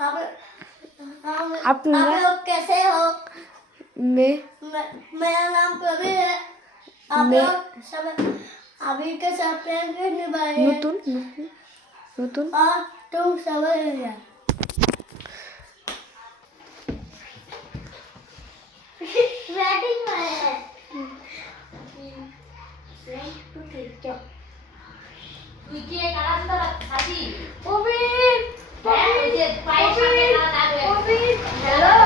आप लोग कैसे हो? मेरा नाम प्रवीण है। आप लोग सब अभी के साथ प्रेम करने वाले हैं। नतुन और तुम सब हैं। बैटिंग में है। Wiki kalah sudah tadi. Popin. Hello.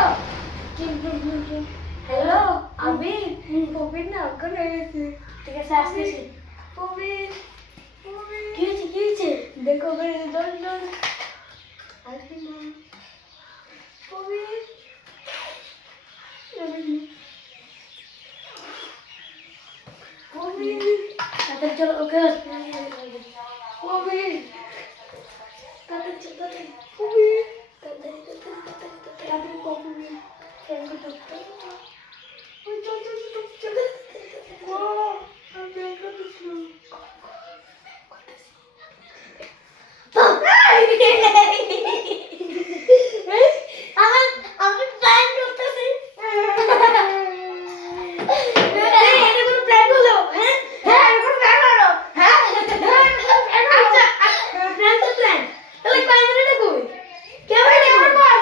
Hello. Abin. Popin ना कौन है ये? ठीक है सास से। Popin. Kiece. देखो मेरे दोस्त Alvin. Popin. Popin. Ada चलो okay. Popin. Tadi Popin. Tadi Popin. Tadi Wow, ambil dulu. Amin plan করতে সি। এটা কোন প্ল্যান হলো? হ্যাঁ? হ্যাঁ, এটা কোন প্ল্যান হলো? হ্যাঁ? আচ্ছা, প্ল্যান তো প্ল্যান। তাহলে ক্যামেরাটা কই? ক্যামেরা কই?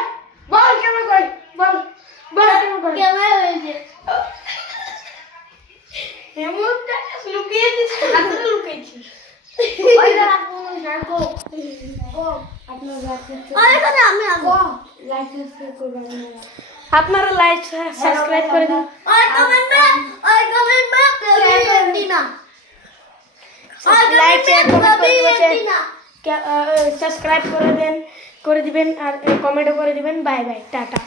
বল ক্যামেরা কই? বল ক্যামেরা কই? ক্যামেরা হয়েছে। এমনটা লুকিয়ে দিস, হাতটা লুকিয়েছি। ওইটা রাখো, রাখো। আপনারা লাইক সাবস্ক্রাইব করে দিন আর কমেন্ট में दीना লাইক শেয়ার কমেন্ট করে দিবেন আর কমেন্টও করে দিবেন। Bye bye, tata.